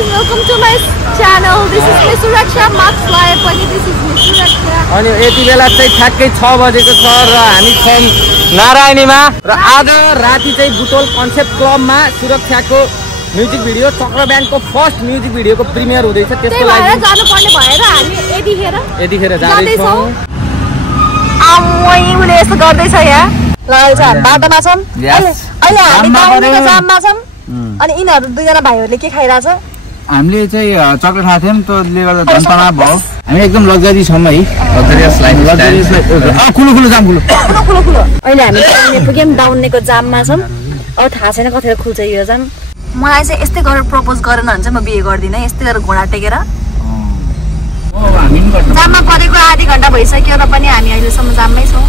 guys, welcome to my channel. This is Miss Suraksha Max Live. This is Miss Suraksha. अनि यति बेला चाहिँ ठ्याक्कै 6 बजेको छ र हामी छौं नारायणीमा र आज राति चाहिँ बुटोल कन्सेप्ट क्लबमा सुरक्षाको म्युजिक भिडियो चक्रब्यान्डको फर्स्ट म्युजिक भिडियोको प्रिमियर हुँदैछ। त्यसको लागि जानु पर्ने भएर हामी यतिखेर जाँदै छौं। उले यस्तो गर्दैछ यहाँ ल चाहिँ बाटोमा छौं। अहिले हामी टाउनको जाममा छौं। अनि यिनीहरु दुईजना भाइहरुले के खाइराछ? हामीले चाहिँ चक्लेट खाएको थियौं, त्यसले गर्दा जनतामा भयो। हामी एकदम लग्जरी छौं है, लग्जरियस लाइफ खुलो जाम खुलो। अहिले हामी टाउने पुग्यौं, डाउनेको जाममा छौं। अब थाहा छैन कतिखेर खुल्छ यो जाम। मलाई चाहिँ यस्तै गरेर प्रपोज गरेन भने चाहिँ म बिहे गर्दिन। यस्तै गरेर घोडा टेकेर जाममा परेको आधी घण्टा भइसक्यो र पनि हामी अहिलेसम्म जाममै छौं।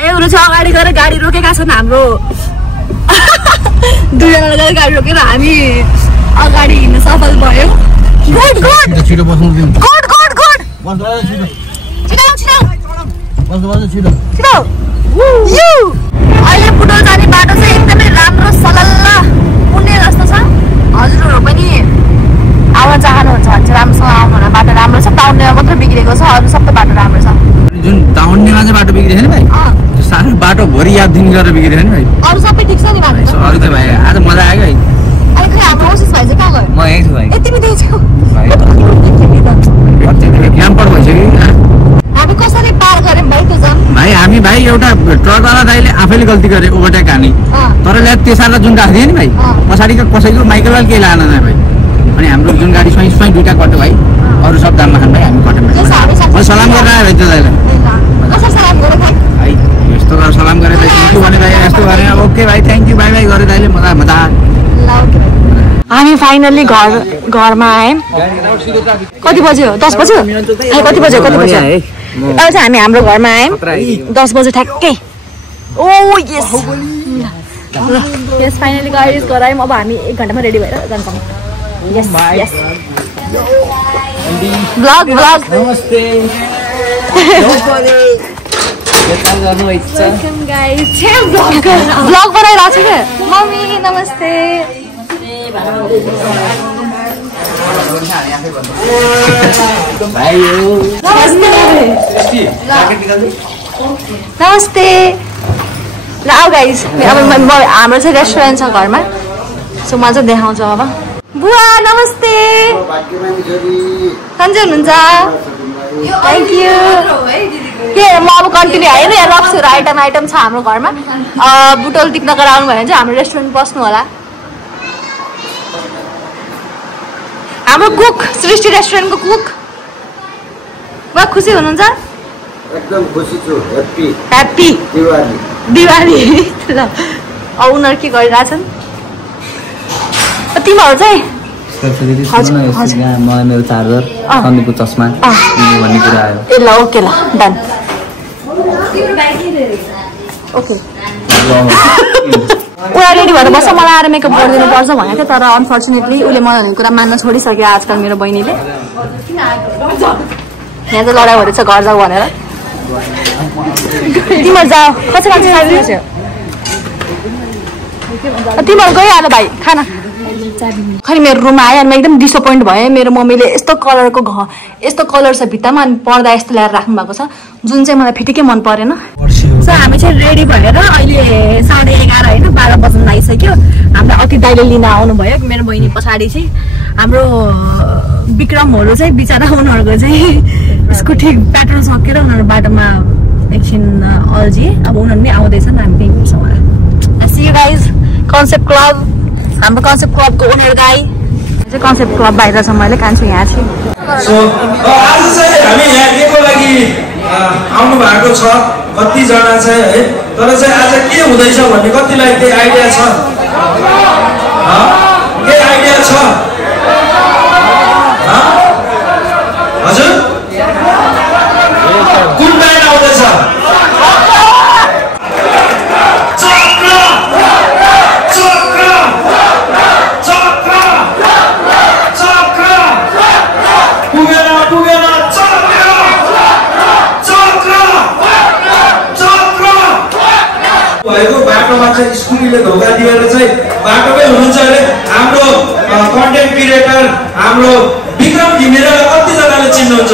एउटा चाहिँ अगाडि गएर गाडी रोकेका छन् हाम्रो दुईजनाले गएर गाडी रोकेर हामी अगाडि हिँड्न सफल भयो। छिटो बस्नु दिनु। अहिले बुटोल जाने बाटो चाहिँ एकदमै राम्रो सलल्ल पुण्य जस्तो छ। हजुरहरु पनि आउन चाहनुहुन्छ भने चाहिँ राम्रोसँग आउनु होला। बाटो राम्रो छ, टाउनमा मात्र बिग्रेको छ, अरु सबै बाटो राम्रो छ। जुन टाउनमा चाहिँ बाटो बिग्रेछ नि भाइ, सानो बाटो भरि याद दिन गरेर बिग्रेछ नि भाइ। अरु सबै ठीक छ नि भाइ? अरु त भाइ आज मजा आयो है। अहिले हाम्रो ओसिस भाइ चाहिँ कहाँ गयो? म यही छु भाइ। यति बित्दै छु भाइ क्याम्पर भइसक्यो। हामी कसरी पार गर्यौं भाइ त्यो जाम? भाइ हामी एउटा ट्रकवाला दाइले आफैले गल्ती गरे ओभरटेक हानी, तर ल्याद त्यसैलाई जुन राख्दियो नि भाइ, पछाडिको कसैको माइकलवाल केही लाएन नि भाइ। अनि हाम्रो जुन गाडी स्वयं दुईटा कट्यो भाइ, अरु सब जाममा खान भाइ हामी कट्यौं। म सलाम गर्न आए भाइ त्यो दाइलाई। कसरी सलाम गरे भाइ? भाइ यस्तो गरेर सलाम गरे भाइ, थ्यांक यू भने भाइ, यस्तो गरे ओके भाइ थ्यांक यू बाइ बाइ गरे दाइले। मजा हामी फाइनली घरमा आयौं। कति बज्यो? 10 बज्यो? कति बज्यो? अहिले चाहिँ हामी हाम्रो घरमा आयौं 10 बजे ठ्याक्कै। ओ यस यस फाइनली गाइस घर आयौं। अब हामी 1 घण्टामा रेडी भएर जान्छौं। यस यस ब्लग नमस्ते ब्लग बनाइरहेको छु क्या मम्मी। नमस्ते नमस्ते ल आऊ गाइस। अब हाम्रो चाहिँ रेस्टुरेन्ट छ घरमा, सो म चाहिँ देखाउँछु। अब बुवा नमस्ते, सन्चै हुनुहुन्छ? Thank you. के म अब कन्टिन्यू होइन, यहाँ रक्सहरू आइटम छ हाम्रो घरमा। बुटोल टिप्नगर आउनु भयो भने चाहिँ हाम्रो रेस्टुरेन्ट पस्नु होला। हाम्रो कुक सृष्टि रेस्टुरेन्टको कुक बुवा खुसी हुनुहुन्छ? एकदम खुसी छु। ह्याप्पी दिवाली। ल अब उनीहरू के गरिरहेछन्? तिमीहरू चाहिँ मलाई मेरो चार्जर सन्दीपको चस्मा भन्ने कुरा आयो। ए ल ओके ल डन ओके। उहाँ रेडी भएर बस्छ, मलाई आएर मेकअप गरिदिनु पर्छ भनेको थियो, तर अनफर्चुनेटली उसले मलाई भनेको कुरा मान्न छोडिसक्यो आजकल मेरो बहिनीले। यहाँ चाहिँ लडाइँ हुँदैछ घर जाऊ भनेर। तिमीहरू जाऊ, कसै मान्छे साइड तिमीहरू गइहाल्यो भाइ खाना। खै मेरो रुममा आयो अनि म एकदम डिसपोइन्ट भएँ। मेरो मम्मीले यस्तो कलर छ भित्तामा, अनि पर्दा यस्तो ल्याएर राख्नु भएको छ जुन चाहिँ मलाई फिटिकै मन परेन। सो हामी चाहिँ रेडी भएर अहिले 11:30 होइन 12 बज्न लागिसक्यो। हामीलाई अति दाइले लिन आउनुभयो। मेरो बहिनी पछाडि चाहिँ हाम्रो विक्रमहरू चाहिँ बिचरा उनीहरूको चाहिँ स्कुटी पेट्रोल सकेर उनीहरू बाटोमा एकछिन अल्झिए। अब उनीहरू नै आउँदैछन्, हामी त्यही हिँड्छौँ होला। See you guys. Concept club, हाम्रो कन्सेप्ट क्लबको ओनर गाई चाहिँ कन्सेप्ट क्लब बाहिर छ, मैले कान्छु यहाँ छु। सो आज चाहिँ हामी यहाँ केको लागि आउनु भएको छ कतिजना चाहिँ है, तर चाहिँ आज के हुँदैछ भन्ने कतिलाई केही आइडिया छ? केही आइडिया छ? हजुर कुन ब्यान्ड आउँदैछ? बाटोमा चाहिँ स्कुटीले धोका दिएर चाहिँ बाटोमै हुनुहुन्छ अरे। हाम्रो कन्टेन्ट क्रिएटर हाम्रो विक्रम घिमिरेलाई कतिजनाले चिन्नुहुन्छ?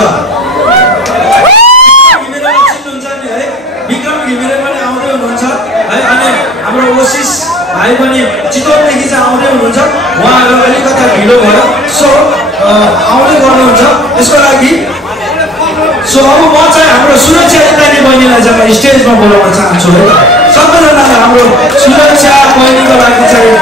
घिमिरेलाई चिन्नुहुन्छ नि है? विक्रम घिमिरे पनि आउँदै हुनुहुन्छ है। अनि हाम्रो ओसिस भाइ पनि चितवनदेखि चाहिँ आउँदै हुनुहुन्छ। उहाँहरू अलिकता ढिलो भयो, सो आउँदै गर्नुहुन्छ। त्यसको लागि सो अब म चाहिँ हाम्रो सुरक्षा इत्यादि बहिनीलाई चाहिँ स्टेजमा बोलाउन चाहन्छु है। सबैजनाले हाम्रो सुरक्षा बहिनीको लागि चाहिँ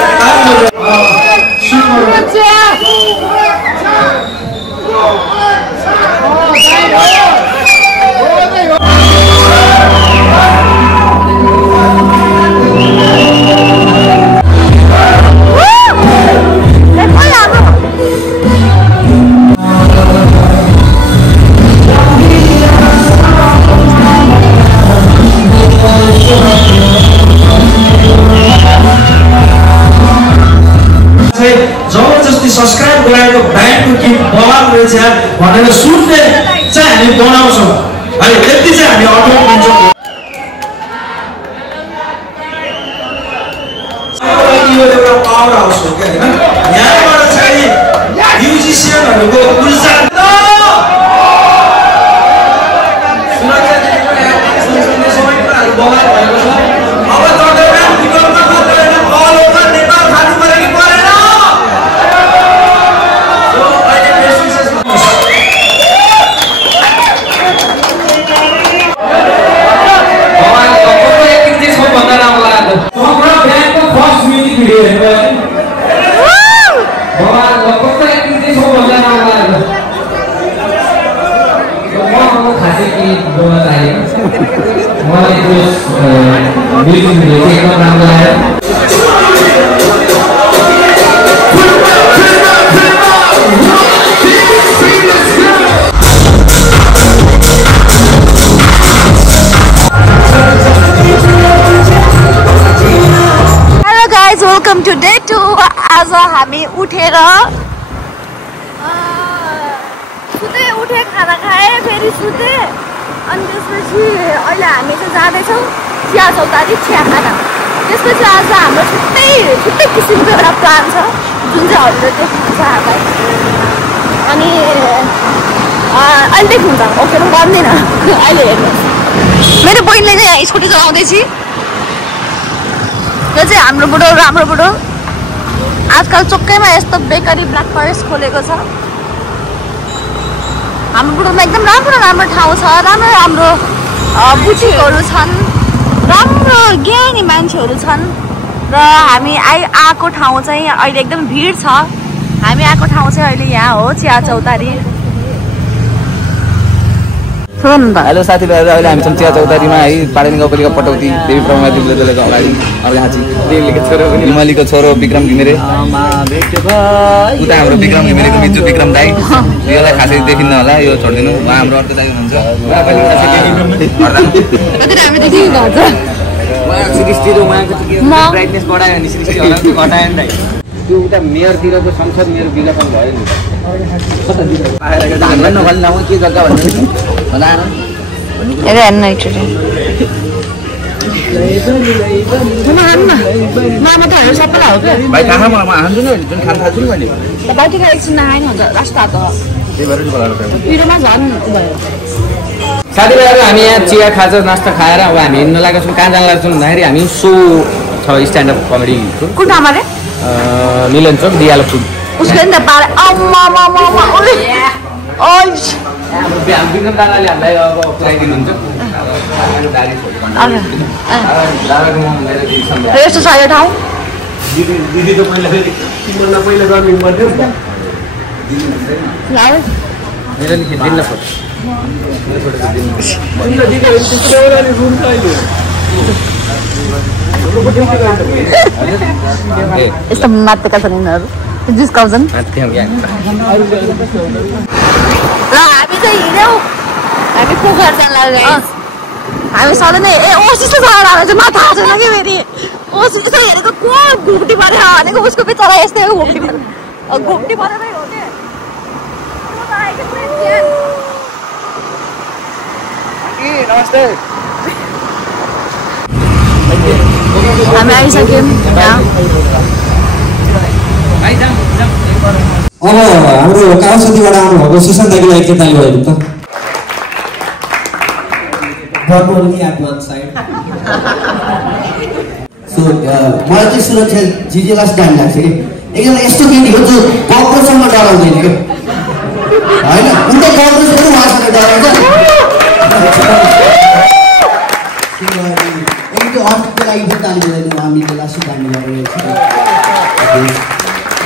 जबरजस्ती सब्सक्राइब गराएको ब्यान्डको गीत बवाल रहेछ भनेर सुन्ने चाहिँ हामी बनाउँछौँ है। यति चाहिँ हामी अटो दिन्छौँ। यो एउटा पावर हाउस हो क्या होइन? यहाँबाट चाहिँ म्युजिसियनहरूको ऊर्जा सबै कुराहरू बवाल भएको छ। अब चट्टग्राम विकल्पमा मात्र होइन, अल ओभर नेपाल खानु पऱ्यो कि परेन? Welcome to day 2। आज हामी उठेर उठे खाना खाएँ, फेरि सुते, अनि त्यसपछि अहिले हामी चाहिँ जाँदैछौँ चिया चौतारी चिया खाना। त्यसपछि आज हाम्रो छुट्टै किसिमको एउटा प्लान छ जुन चाहिँ हजुरले देख्नुहुन्छ हामीलाई। अनि अहिले देख्नुहुन्छ, ओके म गर्दिनँ, अहिले हेर्नुहोस्। मेरो बहिनीले चाहिँ यहाँ स्कुटी चलाउँदैछ। यो चाहिँ हाम्रो बुढो, राम्रो बुढो। आजकल चोक्कैमा यस्तो बेकरी ब्ल्याक फरेस्ट खोलेको छ। हाम्रो बुढोमा एकदम राम्रो राम्रो ठाउँ छ, राम्रो राम्रो बुटिकहरू छन्, राम्रो ज्ञानी मान्छेहरू छन्। र हामी आएको ठाउँ चाहिँ अहिले एकदम भिड छ। हामी आएको ठाउँ चाहिँ अहिले यहाँ हो चिया चौतारी। हेलो साथीभाइहरू, अहिले हामी छौँ चिया चौतारीमा है। पाडली गाउँपालिका पटौती देवी प्रभा दिदीको अगाडि हिमालीको छोरो विक्रम घिमिरे, उता हाम्रो विक्रम घिमिरेको मिजु विक्रम दाई। योलाई खासै देखिन्न होला, यो छोडिदिनु। उहाँ हाम्रो अर्को दाई हुनुहुन्छ। ब्राइटनेस बढायो भने सृष्टि होला, त्यो घटायो नि दाइ। त्यो उता मेयरतिरको संसद मेरो विज्ञापन भयो नि। हामीलाई नखाल्नु नहुँ के जग्गा भन्नु हेर्नु सबैलाई हो क्या भाइ। कहाँ म हान्छु नि, जुन खान थाल्छु नि मैले। बाहिर एकछिन नआएन हुन्छ रास्ता त पिरोमा झन् भयो। साथीभाइहरू, हामी यहाँ चिया खाजा नास्ता खाएर अब हामी हिँड्न लागेको छौँ। कहाँ जान लागेको छौँ भन्दाखेरि हामी सो छ स्ट्यान्डअप कमेडीको। कुन ठाउँमा रे? मिलन चोक दियालो फुड। उसले नि त पारे विक्रम दादाले हामीलाई अब खुवाइदिनुहुन्छ। यस्तो छ यो ठाउँ। दिदी त पहिला गर्नु पर्थ्यो नि त। यस्तो मातेका छन् यिनीहरू, जिस्काउँछन्। र हामी चाहिँ हिँड्यौँ, हामी पोखर जान लाग्यो। हामी सधैँ नै ओसिस चाहिँ मलाई थाहा छैन कि फेरि ओसिस चाहिँ हेरेको को घुम्टी परेर भनेको उसको बिचरा यस्तै हो। घुम्टी परेरै हो कि नमस्ते। हामी आइसक्यौँ। अब हाम्रो कालसतीबाट आउनुभएको सुशान्त दाइलाई एक ताली भयो त मलाई चाहिँ सुरक्षा जिजेलाई जान लाग्छ कि एकजना यस्तो केटी हो जो कक्रोचसँग डराउँदैन क्या होइन उनले कक्रोच पनि उहाँसँग डराउँछ एकदम अर्को लागि पनि ताली बजाइदिनु उहाँ मित्रलाई सिकाउनु लगाइरहेको छ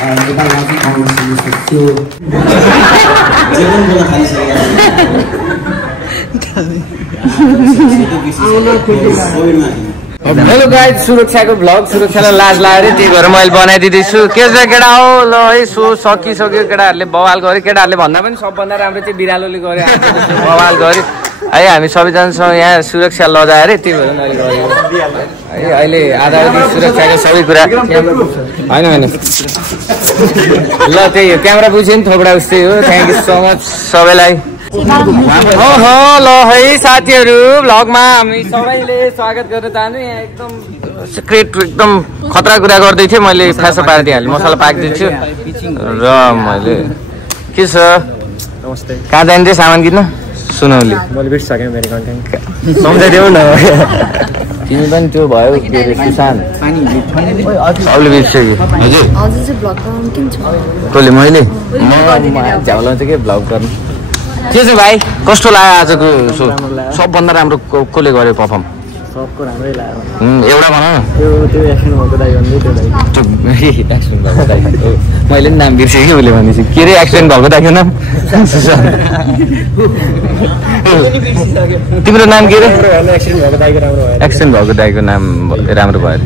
नेपालमा चाहिँ कङ्ग्रेस त्यो जे पनि बोल्न थालिसकेको हेलो गाइज सुरक्षाको भ्लग सुरक्षालाई लाज लाग्यो त्यही भएर मैले बनाइदिँदैछु के छ केटा हो ल है सो सकिसक्यो केटाहरूले बवाल गर्यो केटाहरूले भन्दा पनि सबभन्दा राम्रो चाहिँ बिरालोले गर्यो बवाल गर्यो है हामी सबैजनासँग यहाँ सुरक्षा लजाएर त्यही भएर मैले गरेको है अहिले आधा सुरक्षाको सबै कुरा होइन होइन ल त्यही हो क्यामेरा बुझ्यो नि थोपडा उस्तै हो थ्याङ्क यू सो मच सबैलाई ओहो ल है साथीहरू भ्लगमा हामी सबैले स्वागत गर्न चाहन्छु यहाँ एकदम सिक्रेट एकदम खतरा कुरा गर्दै थिएँ मैले फ्यासो पारिदिइहालेँ मसला पाकिदिन्छु र मैले के छ कहाँ जाने थियो सामान किन्न सुनौली मैले बिर्सिसकेँ मेरो कन्टेन्ट सम्झाइदेऊ न तिमी पनि त्यो भयो के अरे सुशान्त अरूले बिर्सिसक्यो कसले मैले झ्याउलाउँछ के भ्लग गर्नु के छ भाइ कस्तो लाग्यो आजको सो सबभन्दा राम्रो कसले गर्यो पर्फर्म सबको राम्रै लाग्यो एउटा भन न त्यो एक्सिडेन्ट भएको दाइ भन्दै त्यो दाइ एक्सिडेन्ट भएको दाइ मैले पनि नाम बिर्सेँ कि उसले भनेपछि के अरे एक्सिडेन्ट भएको दाइको नाम तिम्रो नाम के अरे एक्सिडेन्ट भएको दाइको नाम राम्रो भयो अरे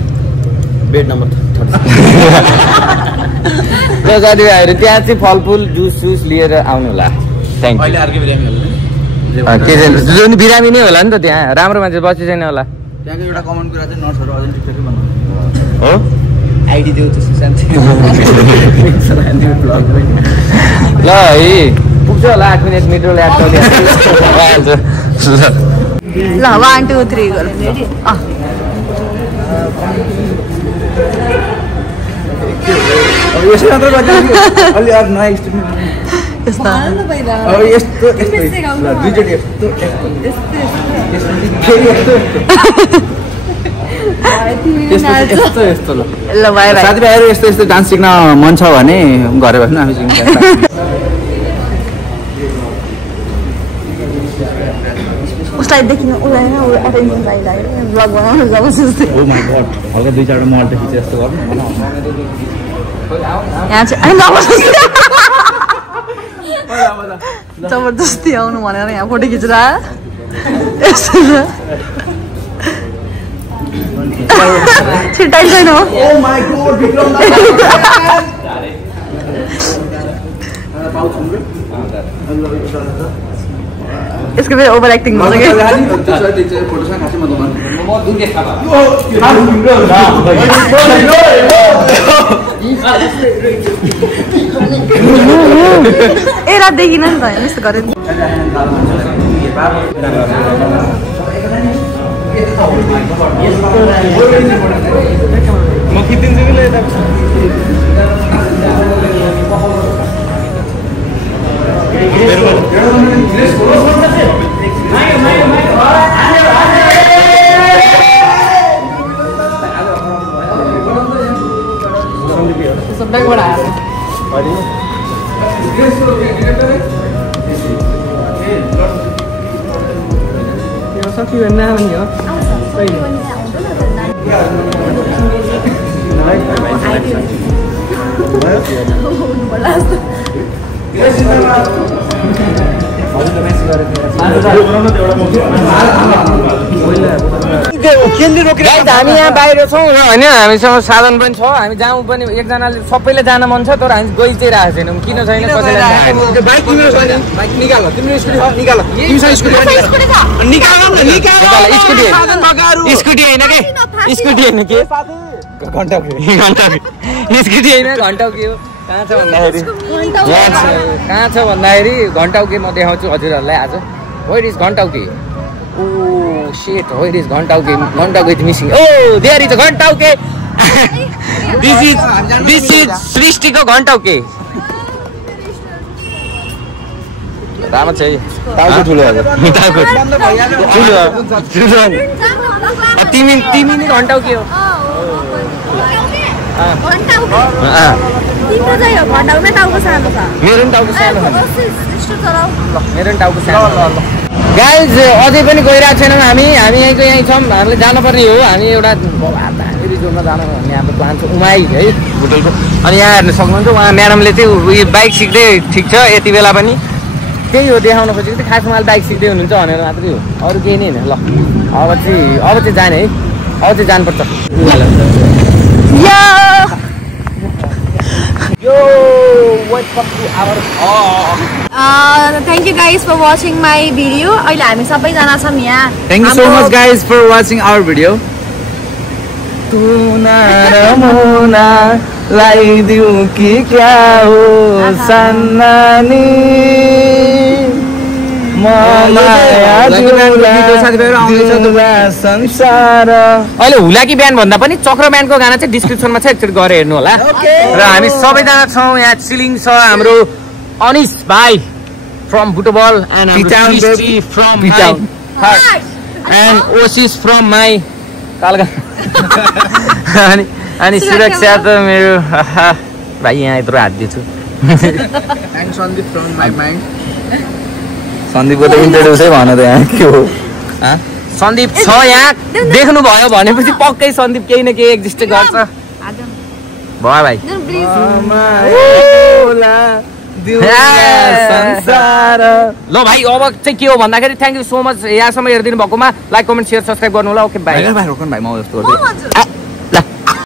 बेड नम्बर 30 र साथीभाइहरू त्यहाँ चाहिँ फलफुल जुस लिएर आउनु होला थ्याङ्क यू बिरामी नै होला नि त त्यहाँ राम्रो मान्छे बसी छैन होला त्यहाँको एउटा कमन कुरा चाहिँ नर्सहरू अझै टिकटकै बनाउनु हो आइडी देऊ त सुशान्त ल है पुग्छ होला 8 मिनट मिटर ल्याट गरिदिन्छ ल 1 2 3 गरौँ रेडी अब यसो मात्र गर्छ अलि अरु नयाँ स्टुडेन्ट यस्तो अब यस्तो दुईचोटि यस्तो ल बाइ बाइ साथीभाइहरू यस्तो डान्स सिक्न मन छ भने घरै बस्नु हामी सिक्न उसलाई देखिन उसलाई अटेन्सन पाइरहेको ब्लग बनाउनु जबरजस्ती ओ माय गॉड हल्का दुई चारवटा मल्टी खिचे जस्तो गर्नु यहाँ चाहिँ जबरजस्ती आउनु भनेर यहाँ फोटो खिचेर छिट्टाइ छैन हो यसको फेरि ओभर एक्टिङ हुन्छ कि ए रात देखिन नि त यस्तो गरे म खिचिदिन्छु कि ल यता सबैबाट आयो सक्यो भने नि हो हामी यहाँ बाहिर छौँ होइन हामीसँग साधन पनि छ हामी जाउँ पनि एकजनाले सबैले जान मन छ तर हामी गइ चाहिँ राखेको छैनौँ किन छैन स्कुटी होइन के स्कुटी होइन के स्कुटी होइन घन्टा के हो कहाँ छ भन्दाखेरि घन्टाउके म देखाउँछु हजुरहरूलाई आज where is Ghantauke oh shit where is Ghantauke is missing oh there is Ghantauke this is सृष्टिको घन्टाउके राम छ टाउको ठुलो हो टाउको ठुलो तिमी नि घन्टा के हो मेरो टाउको सानो मेरो टाउको सानो गाइज अझै पनि गइरहेको छैनौँ हामी यहीँको यहीँ छौँ हामीले जानुपर्ने हो हामी एउटा रिजोर्टमा जानु भन्ने हाम्रो प्लान छ उमाई है होटलको अनि यहाँ हेर्नु सक्नुहुन्छ उहाँ म्याडमले चाहिँ उयो बाइक सिक्दै ठिक छ यति बेला पनि त्यही हो देखाउन खोजेको चाहिँ खासमा बाइक सिक्दै हुनुहुन्छ भनेर मात्रै हो अरू केही नै होइन ल अब चाहिँ जाने है अब चाहिँ जानुपर्छ Thank you guys for watching my video. अहिले हामी सबैजना छौँ यहाँ. Thank you so much guys for watching our video. तुना रमोना लाइदिउ कि क्या हो सन्नानी संसार. अहिले हुलाकी ब्यान्ड भन्दा पनि चक्र ब्यान्डको गाना चाहिँ डिस्क्रिप्सनमा छ एकचोटि गएर हेर्नु होला. र हामी सबैजना छौँ यहाँ चिलिङ छ हाम्रो अनिस भाइ from Butwal and from and Oasis from my कालका अनि सुरक्षा त मेरो भाइ यहाँ यत्रो हात दिन्छु. सन्दीपको त इन्ट्रोड्युसै भन त यहाँ के हो सन्दीप छ यहाँ देख्नुभयो भनेपछि पक्कै सन्दीप केही न केही एक्जिस्ट गर्छ भयो भाइ. ल भाइ अब चाहिँ के हो भन्दाखेरि थ्याङ्क यू सो मच यहाँसम्म हेरिदिनु भएकोमा लाइक कमेन्ट सेयर सब्सक्राइब गर्नु होला. ओके भाइ भाइ म जस्तो